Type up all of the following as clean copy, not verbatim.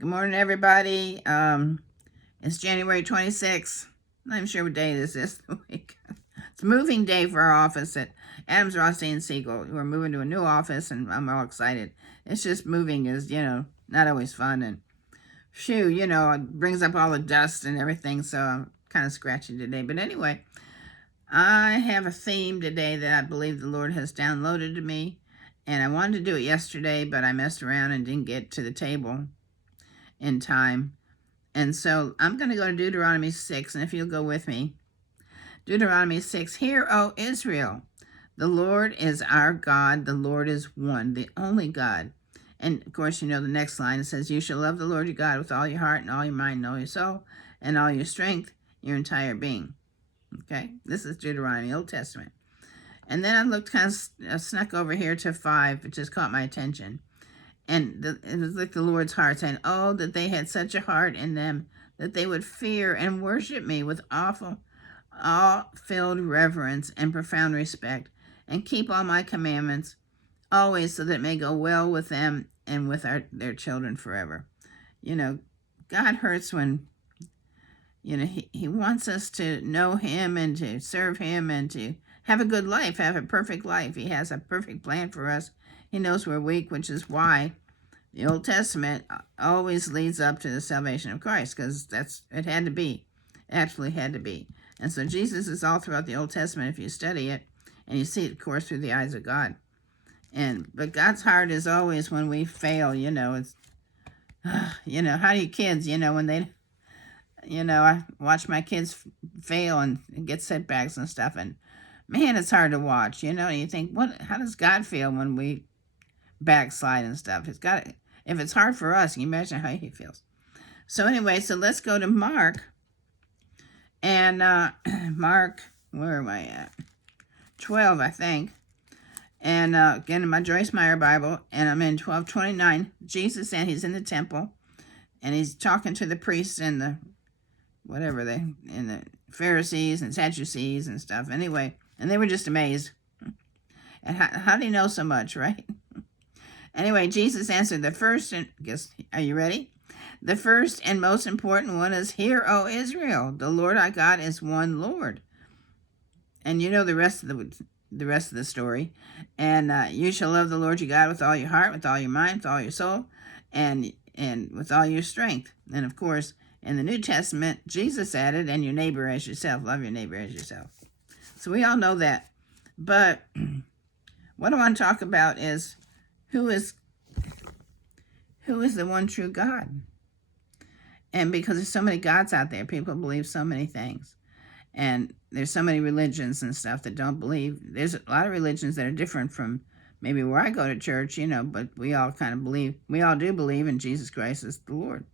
Good morning, everybody. It's January 26th. I'm not even sure what day this is. It's a moving day for our office at Adams, Rossi, and Siegel. We're moving to a new office, and I'm all excited. It's just moving is, not always fun. And it brings up all the dust and everything, so I'm kind of scratchy today. But anyway, I have a theme today that I believe the Lord has downloaded to me. And I wanted to do it yesterday, but I messed around and didn't get to the table in time. And so I'm going to go to Deuteronomy 6, and if you'll go with me. Deuteronomy 6, Hear, O Israel, the Lord is our God, the Lord is one, the only God. And of course, the next line, it says, You shall love the Lord your God with all your heart and all your mind and all your soul and all your strength, your entire being. Okay, this is Deuteronomy, Old Testament. And then I looked snuck over here to 5, which just caught my attention. And it was like the Lord's heart saying, Oh, that they had such a heart in them, that they would fear and worship me with awe-filled reverence and profound respect, and keep all my commandments always, so that it may go well with them and with their children forever. God hurts when, he wants us to know him and to serve him and to have a good life, have a perfect life. He has a perfect plan for us. He knows we're weak, which is why the Old Testament always leads up to the salvation of Christ, because it had to be. It absolutely had to be. And so Jesus is all throughout the Old Testament if you study it, and you see it, of course, through the eyes of God. But God's heart is always when we fail, it's, how do you kids, when they, I watch my kids fail and get setbacks and stuff, and man, it's hard to watch, and you think, how does God feel when we backslide and stuff? If it's hard for us, can you imagine how he feels? So anyway, so let's go to Mark. And Mark, where am I at? 12, I think. And again, in my Joyce Meyer Bible, and I'm in 12:29. Jesus, and he's in the temple, and he's talking to the priests and the Pharisees and Sadducees and stuff. Anyway, and they were just amazed. And how do you know so much, right? Anyway, Jesus answered the first, and are you ready? The first and most important one is, Hear, O Israel, the Lord our God is one Lord. And you know the rest of the story. And you shall love the Lord your God with all your heart, with all your mind, with all your soul, and with all your strength. And of course, in the New Testament, Jesus added, and your neighbor as yourself. Love your neighbor as yourself. So we all know that. But what I want to talk about is who is the one true God. And because there's so many gods out there, people believe so many things. And there's so many religions and stuff that don't believe. There's a lot of religions that are different from maybe where I go to church, but we all do believe in Jesus Christ as the Lord.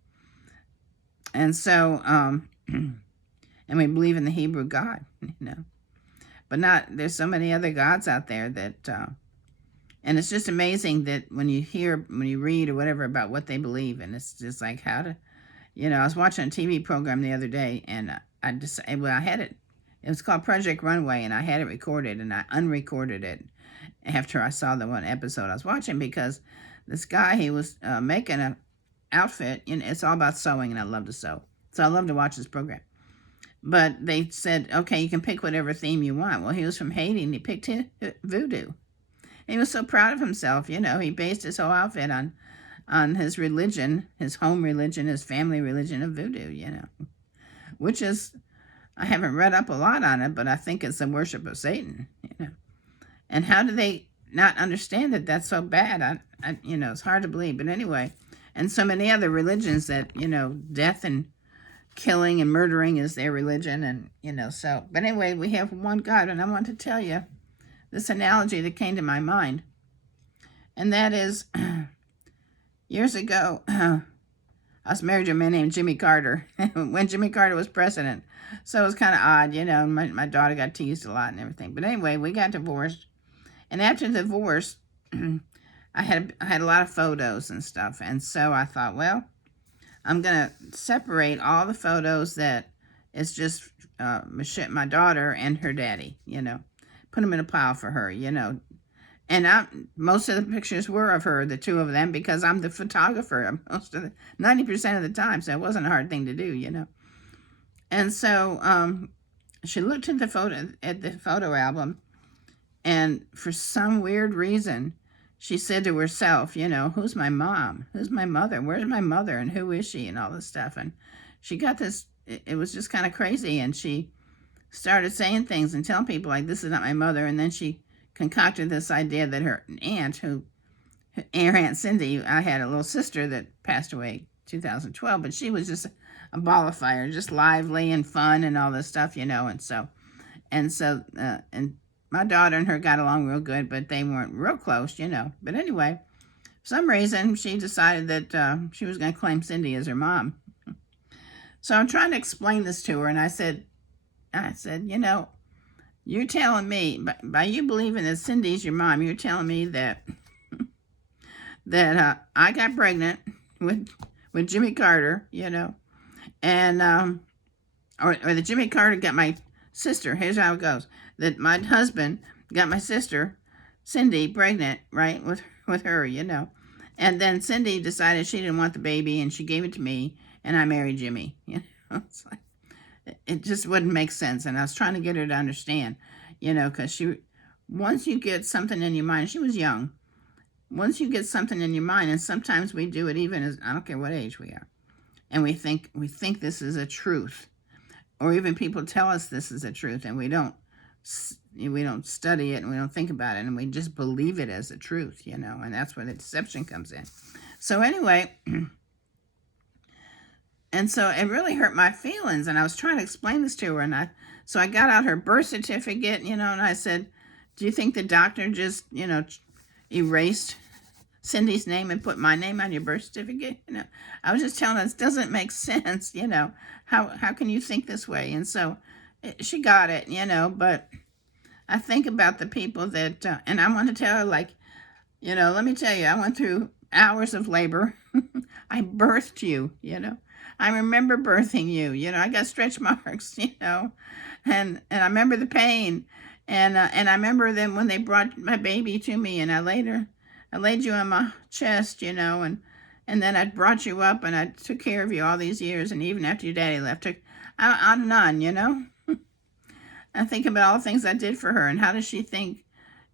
And so, and we believe in the Hebrew God, But there's so many other gods out there that, and it's just amazing that when you read or whatever about what they believe, and it's just like I was watching a TV program the other day, and I had it. It was called Project Runway, and I had it recorded, and I unrecorded it after I saw the one episode I was watching, because this guy, he was making an outfit, and it's all about sewing, and I love to sew. So I love to watch this program. But they said, okay, you can pick whatever theme you want. Well, he was from Haiti, and he picked voodoo. He was so proud of himself, he based his whole outfit on his religion, his home religion, his family religion of voodoo, which is, I haven't read up a lot on it, but I think it's the worship of Satan, And how do they not understand that that's so bad? It's hard to believe, but anyway, and so many other religions that, death and killing and murdering is their religion, and, so, but anyway, we have one God, and I want to tell you this analogy that came to my mind, and that is, years ago, I was married to a man named Jimmy Carter when Jimmy Carter was president. So it was kind of odd, my daughter got teased a lot and everything. But anyway, we got divorced. And after the divorce, I had a lot of photos and stuff. And so I thought, well, I'm going to separate all the photos that is just my daughter and her daddy, put them in a pile for her, And most of the pictures were of her, the two of them, because I'm the photographer 90% of the time, so it wasn't a hard thing to do. And so she looked at the photo album, and for some weird reason, she said to herself, who's my mom? Who's my mother? Where's my mother? And who is she? And all this stuff. And she got this, it was just kind of crazy. And she started saying things and telling people, like, this is not my mother. And then she concocted this idea that her aunt, her Aunt Cindy, I had a little sister that passed away 2012, but she was just a ball of fire, just lively and fun and all this stuff, and my daughter and her got along real good, but they weren't real close, But anyway, for some reason, she decided that she was going to claim Cindy as her mom. So I'm trying to explain this to her, and I said, you're telling me, by you believing that Cindy's your mom, you're telling me that I got pregnant with Jimmy Carter, and or that Jimmy Carter got my sister. Here's how it goes: that my husband got my sister Cindy pregnant, right, with her, and then Cindy decided she didn't want the baby, and she gave it to me, and I married Jimmy. It's like, it just wouldn't make sense. And I was trying to get her to understand, because once you get something in your mind, she was young. Once you get something in your mind, and sometimes we do it even as, I don't care what age we are, and we think this is a truth, or even people tell us this is a truth, and we don't study it, and we don't think about it, and we just believe it as a truth, and that's where the deception comes in. So anyway, and so it really hurt my feelings, and I was trying to explain this to her, and so I got out her birth certificate, and I said, do you think the doctor just, erased Cindy's name and put my name on your birth certificate? I was just telling her, it doesn't make sense, how can you think this way? And so she got it, but I think about the people that, and I want to tell her, like, let me tell you, I went through hours of labor. I birthed you, I remember birthing you, I got stretch marks, and I remember the pain. And I remember them when they brought my baby to me, and I laid you on my chest, and then I brought you up, and I took care of you all these years, and even after your daddy left, on and on, I think about all the things I did for her, and how does she think?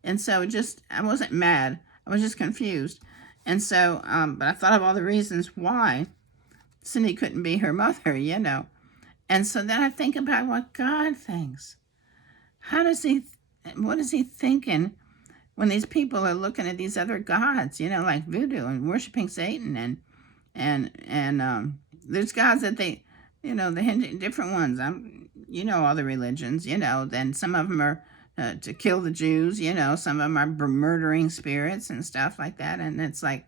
And so I wasn't mad, I was just confused. And so, but I thought of all the reasons why Cindy couldn't be her mother, And so then I think about what God thinks. What is he thinking when these people are looking at these other gods, like voodoo and worshiping Satan, and there's gods that the different ones. All the religions, then some of them are to kill the Jews, some of them are murdering spirits and stuff like that. And it's like,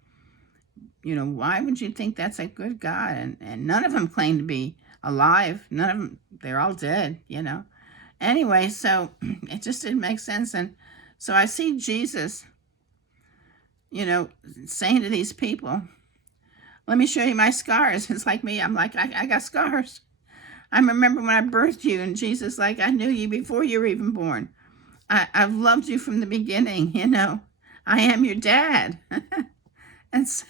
why would you think that's a good God? And none of them claim to be alive. None of them, they're all dead, Anyway, so it just didn't make sense. And so I see Jesus, saying to these people, let me show you my scars. It's like me. I'm like, I got scars. I remember when I birthed you, and Jesus, like, I knew you before you were even born. I've loved you from the beginning, I am your dad. And so,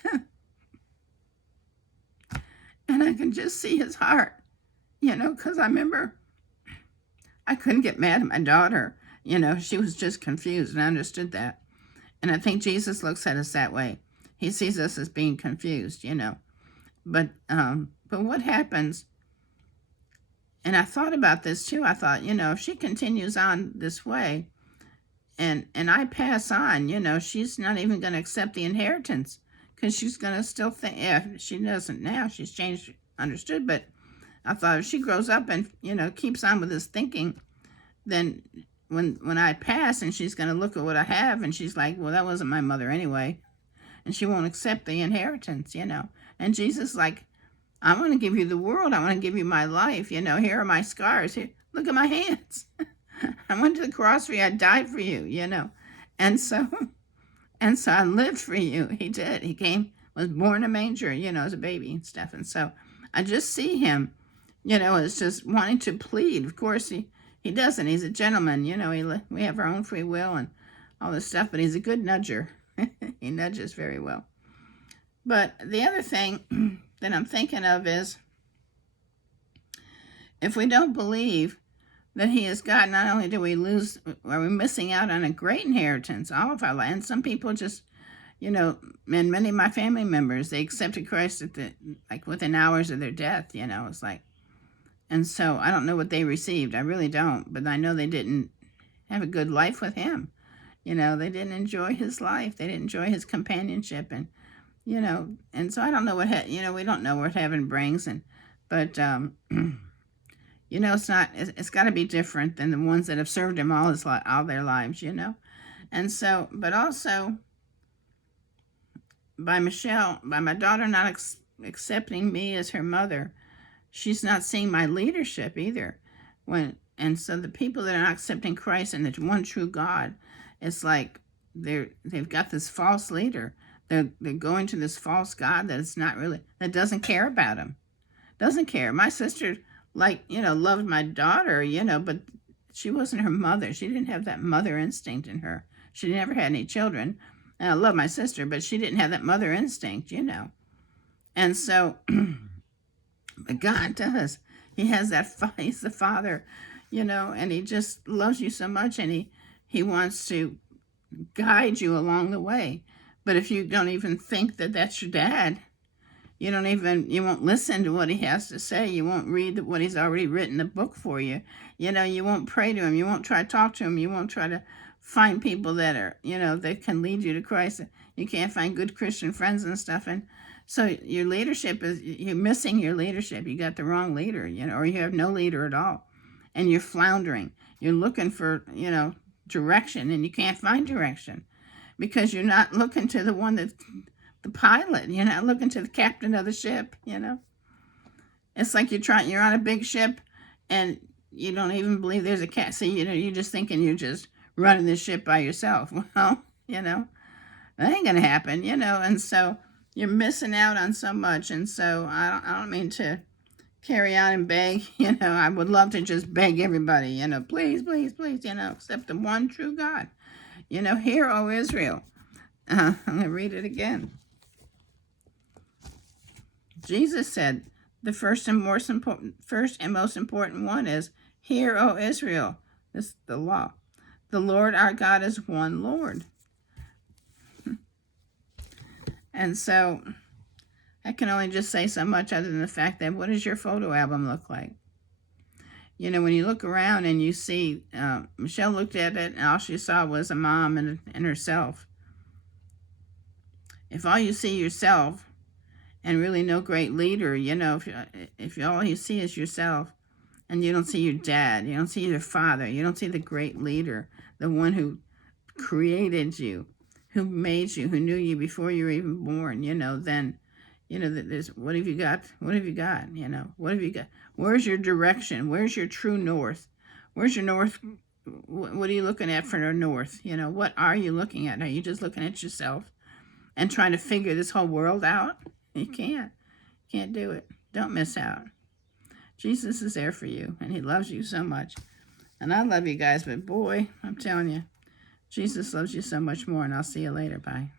and I can just see his heart, because I remember I couldn't get mad at my daughter. She was just confused, and I understood that. And I think Jesus looks at us that way. He sees us as being confused, But what happens, and I thought about this too. I thought, if she continues on this way, and I pass on, she's not even going to accept the inheritance, because she's going to still think, she doesn't now, she's changed, understood, but I thought if she grows up and, keeps on with this thinking, then when I pass and she's going to look at what I have, and she's like, well, that wasn't my mother anyway, and she won't accept the inheritance, And Jesus, like, I want to give you the world. I want to give you my life. Here are my scars. Here, look at my hands. I went to the cross for you. I died for you, And so I lived for you. He did. He came, was born in a manger, as a baby and stuff. And so I just see him, as just wanting to plead. Of course, he doesn't. He's a gentleman, we have our own free will and all this stuff, but he's a good nudger. He nudges very well. But the other thing that I'm thinking of is, if we don't believe that he is God, not only do we lose, are we missing out on a great inheritance, all of our land. Some people just, and many of my family members, they accepted Christ at within hours of their death, it's like, and so I don't know what they received. I really don't, but I know they didn't have a good life with him. They didn't enjoy his life. They didn't enjoy his companionship, and and so I don't know what we don't know what heaven brings, but it's not. It's got to be different than the ones that have served him all their lives, and so, but also by my daughter not accepting me as her mother, she's not seeing my leadership either. And so the people that are not accepting Christ and the one true God, it's like they've got this false leader. They're going to this false God that doesn't care about them. Doesn't care. My sister, loved my daughter, but she wasn't her mother. She didn't have that mother instinct in her. She never had any children. And I love my sister, but she didn't have that mother instinct, And so, but God does. He has that. He's the Father, and he just loves you so much, and he wants to guide you along the way. But if you don't even think that that's your dad, you won't listen to what he has to say. You won't read what he's already written the book for you. You won't pray to him. You won't try to talk to him. You won't try to find people that are, that can lead you to Christ. You can't find good Christian friends and stuff. And so your leadership you're missing your leadership. You got the wrong leader, or you have no leader at all. And you're floundering. You're looking for, direction, and you can't find direction because you're not looking to the one that's the pilot. You're not looking to the captain of the ship, It's like you're on a big ship and you don't even believe there's a cat. So, you're just thinking you're just running the ship by yourself. Well, that ain't going to happen, and so you're missing out on so much. And so I don't mean to carry on and beg, I would love to just beg everybody, please, please, please, except the one true God. Hear, O Israel. I'm going to read it again. Jesus said the first and most important one is, hear, O Israel. This is the law. The Lord our God is one Lord. And so I can only just say so much other than the fact that, what does your photo album look like? When you look around and you see, Michelle looked at it and all she saw was a mom and herself. If all you see yourself and really no great leader, if all you see is yourself and you don't see your dad, you don't see your father, you don't see the great leader, the one who created you, who made you, who knew you before you were even born, then, there's, what have you got? What have you got? What have you got? Where's your direction? Where's your true north? Where's your north? What are you looking at for your north? What are you looking at? Are you just looking at yourself and trying to figure this whole world out? You can't. You can't do it. Don't miss out. Jesus is there for you, and he loves you so much. And I love you guys, but boy, I'm telling you, Jesus loves you so much more, and I'll see you later. Bye.